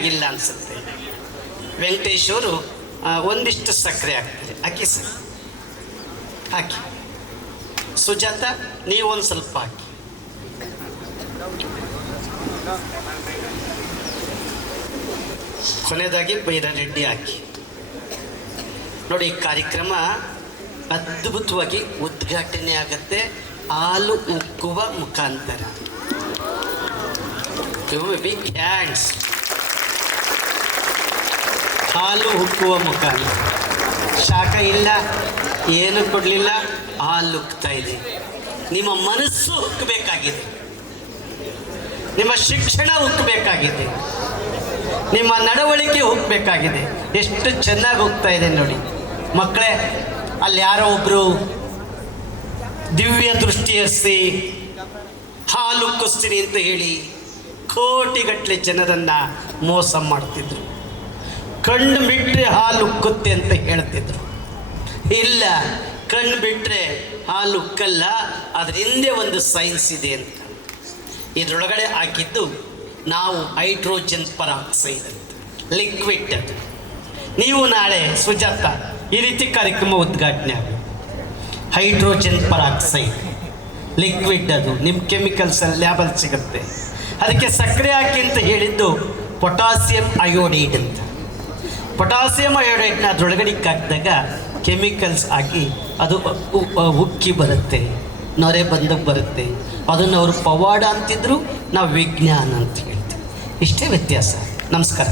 ಆಗಿಲ್ಲ ಅನಿಸುತ್ತೆ. ವೆಂಕಟೇಶ್ ಅವರು ಒಂದಿಷ್ಟು ಸಕ್ಕರೆ ಹಾಕ್ತಾರೆ, ಹಾಕಿ ಸರ್, ಹಾಕಿ. ಸುಜಾತ ನೀವೊಂದು ಸ್ವಲ್ಪ ಹಾಕಿ. ಕೊನೆಯದಾಗಿ ಬೈರಾರೆಡ್ಡಿ ಹಾಕಿ. ನೋಡಿ, ಈ ಕಾರ್ಯಕ್ರಮ ಅದ್ಭುತವಾಗಿ ಉದ್ಘಾಟನೆ ಆಗತ್ತೆ ಹಾಲು ಉಕ್ಕುವ ಮುಖಾಂತರ. Big hands. ಹಾಲು ಉಕ್ಕುವ ಮುಖಾಂತರ. ಶಾಖ ಇಲ್ಲ, ಏನು ಕೊಡಲಿಲ್ಲ, ಹಾಲು ಉಕ್ತಾ ಇದೆ. ನಿಮ್ಮ ಮನಸ್ಸು ಉಕ್ಕಬೇಕಾಗಿದೆ, ನಿಮ್ಮ ಶಿಕ್ಷಣ ಉಕ್ಕಬೇಕಾಗಿದೆ, ನಿಮ್ಮ ನಡವಳಿಕೆ ಹೋಗಬೇಕಾಗಿದೆ. ಎಷ್ಟು ಚೆನ್ನಾಗಿ ಹೋಗ್ತಾ ಇದೆ ನೋಡಿ ಮಕ್ಕಳೇ. ಅಲ್ಲಿ ಯಾರೋ ಒಬ್ಬರು ದಿವ್ಯ ದೃಷ್ಟಿ ಹರಿಸಿ ಹಾಲು ಉಕ್ಕಿಸ್ತೀನಿ ಅಂತ ಹೇಳಿ ಕೋಟಿಗಟ್ಟಲೆ ಜನರನ್ನು ಮೋಸ ಮಾಡ್ತಿದ್ರು. ಕಣ್ಣು ಬಿಟ್ಟರೆ ಹಾಲು ಉಕ್ಕುತ್ತೆ ಅಂತ ಹೇಳ್ತಿದ್ರು. ಇಲ್ಲ, ಕಣ್ಣು ಬಿಟ್ಟರೆ ಹಾಲು ಉಕ್ಕಲ್ಲ, ಅದ್ರ ಹಿಂದೆ ಒಂದು ಸೈನ್ಸ್ ಇದೆ ಅಂತ. ಇದರೊಳಗಡೆ ಹಾಕಿದ್ದು ನಾವು ಹೈಡ್ರೋಜನ್ ಪರಾಕ್ಸೈಡ್ ಅಂತ, ಲಿಕ್ವಿಡ್ ಅದು. ನೀವು ನಾಳೆ ಸುಜಾತ ಈ ರೀತಿ ಕಾರ್ಯಕ್ರಮ ಉದ್ಘಾಟನೆ ಆಗ ಹೈಡ್ರೋಜನ್ ಪರಾಕ್ಸೈಡ್ ಲಿಕ್ವಿಡ್, ಅದು ನಿಮ್ಮ ಕೆಮಿಕಲ್ಸ್ ಲ್ಯಾಬಲ್ಲಿ ಸಿಗುತ್ತೆ. ಅದಕ್ಕೆ ಸಕ್ಕರೆ ಹಾಕಿ ಅಂತ ಹೇಳಿದ್ದು ಪೊಟ್ಯಾಸಿಯಂ ಅಯೋಡೈಡ್ ಅಂತ. ಪೊಟ್ಯಾಸಿಯಂ ಅಯೋಡೈಡ್ನ ಅದರೊಳಗಡೆ ಹಾಕಿದಾಗ ಕೆಮಿಕಲ್ಸ್ ಹಾಕಿ ಅದು ಉಕ್ಕಿ ಬರುತ್ತೆ, ನೊರೆ ಬಂದಕ್ಕೆ ಬರುತ್ತೆ. ಅದನ್ನು ಅವರು ಪವಾಡ ಅಂತಿದ್ರು, ನಾವು ವಿಜ್ಞಾನ ಅಂತ ಹೇಳ್ತೀವಿ. ಇಷ್ಟೇ ವ್ಯತ್ಯಾಸ. ನಮಸ್ಕಾರ.